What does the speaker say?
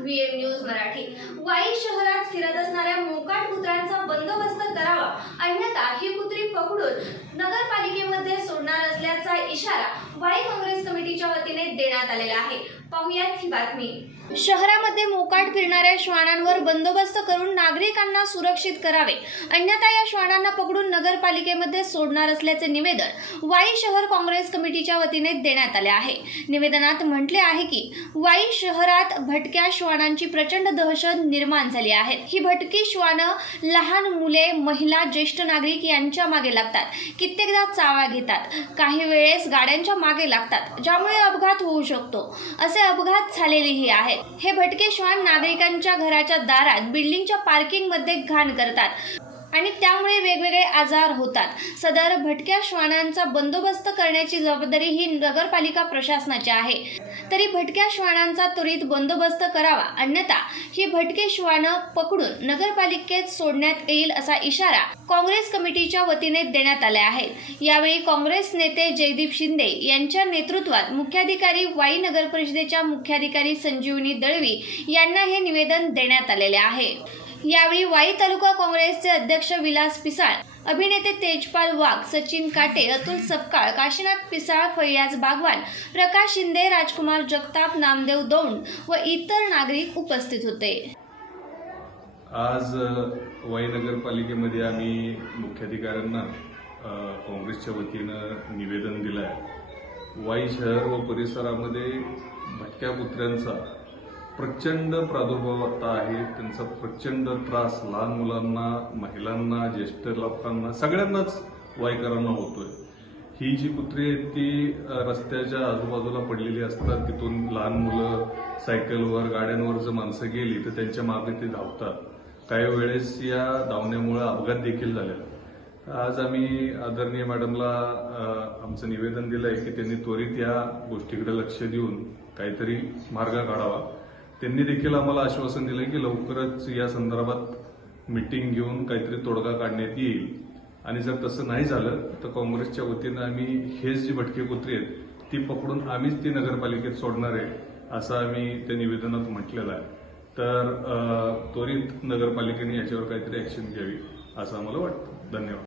VM news Marathi. Wai शहरात फिरत असणाऱ्या मोकाट कुत्र्यांचा बंदोबस्त करावा. अन्यथा ही कुत्री पकडून नगरपालिकेमध्ये सोडणार असल्याचा इशारा वाई काँग्रेस कमिटीच्या वतीने देण्यात आलेला आहे. पाहुयात ही बातमी. शहरामध्ये मोकाट फिरणाऱ्या श्वानांवर बंदोबस्त करून नागरिकांना सुरक्षित करावे. अन्यथा या श्वानांना पकडून नगरपालिकेमध्ये सोडणार असल्याचे निवेदन वाई शहर काँग्रेस कमिटीच्या वतीने देण्यात आले आहे. निवेदनात म्हटले आहे की वाई शहरात भटक्या श्वानांची प्रचंड दहशत निर्माण झाली आहे. ही भटकी श्वानं लहान मुले महिला ज्येष्ठ नागरिक यांच्या मागे लागतात. कित्येकदा चावा घेतात. काही वेळेस गाड्यांच्या मागे लागतात. ज्यामुळे अपघात होऊ शकतो. असे अपघात झालेलेही आहेत. हे भटके श्वान नागरिकांच्या घराच्या दारात बिल्डिंगच्या पार्किंगमध्ये घाण करतात. आणि त्यामुळे वेगवेगळे आजार होतात. सदर भटक्या श्वानांचा बंदोबस्त करण्याची जबाबदारी ही नगरपालिका प्रशासनाची आहे. तरी भटक्या श्वानांचा त्वरित बंदोबस्त करावा अन्यथा ही भटके श्वानं पकडून नगरपालिकेत सोडण्यात येईल असा इशारा काँग्रेस कमिटीच्या वतीने देण्यात आले आहे. यावेळी काँग्रेस नेते जयदीप शिंदे यांच्या नेतृत्वात मुख्याधिकारी वाई नगर परिषदेच्या मुख्याधिकारी संजीवनी दळवी यांना हे निवेदन देण्यात आलेले आहे. यावेळी वाई तालुका काँग्रेसचे अध्यक्ष विलास पिसाळ अभिनेते तेजपाल वाघ सचिन काटे अतुल सपकाळ काशीनाथ पिसाळ फैयाज बागवान प्रकाश शिंदे राजकुमार जगताप नामदेव दौंड व इतर नागरिक उपस्थित होते. आज वाई नगरपालिकेमध्ये आम्ही मुख्याधिकाऱ्यांना काँग्रेसच्या वतीनं निवेदन दिलं आहे वाई शहर व परिसरामध्ये भटक्या कुत्र्यांचा प्रचंड प्रादुर्भाव आता आहे. त्यांचा प्रचंड त्रास लहान मुलांना महिलांना ज्येष्ठ लोकांना सगळ्यांनाच वाईकरांना होतोय. ही जी कुत्री आहेत ती रस्त्याच्या आजूबाजूला पडलेली असतात. तिथून लहान मुलं सायकलवर गाड्यांवर जर माणसं गेली तर त्यांच्या मागे ते धावतात. काही वेळेस या धावण्यामुळे अपघात देखील झालेला आज आम्ही आदरणीय मॅडमला आमचं निवेदन दिलं आहे की त्यांनी त्वरित या गोष्टीकडे लक्ष देऊन काहीतरी मार्ग काढावा. त्यांनी देखील आम्हाला आश्वासन दिलं की लवकरच या संदर्भात मिटिंग घेऊन काहीतरी तोडगा काढण्यात येईल. आणि जर तसं नाही झालं तर काँग्रेसच्या वतीनं आम्ही हेच जी भटके कुत्री आहेत ती पकडून आम्हीच ती नगरपालिकेत सोडणार आहे असं आम्ही त्या निवेदनात म्हटलेलं आहे. तर त्वरित नगरपालिकेने याच्यावर काहीतरी ॲक्शन घ्यावी असं आम्हाला वाटतं. धन्यवाद.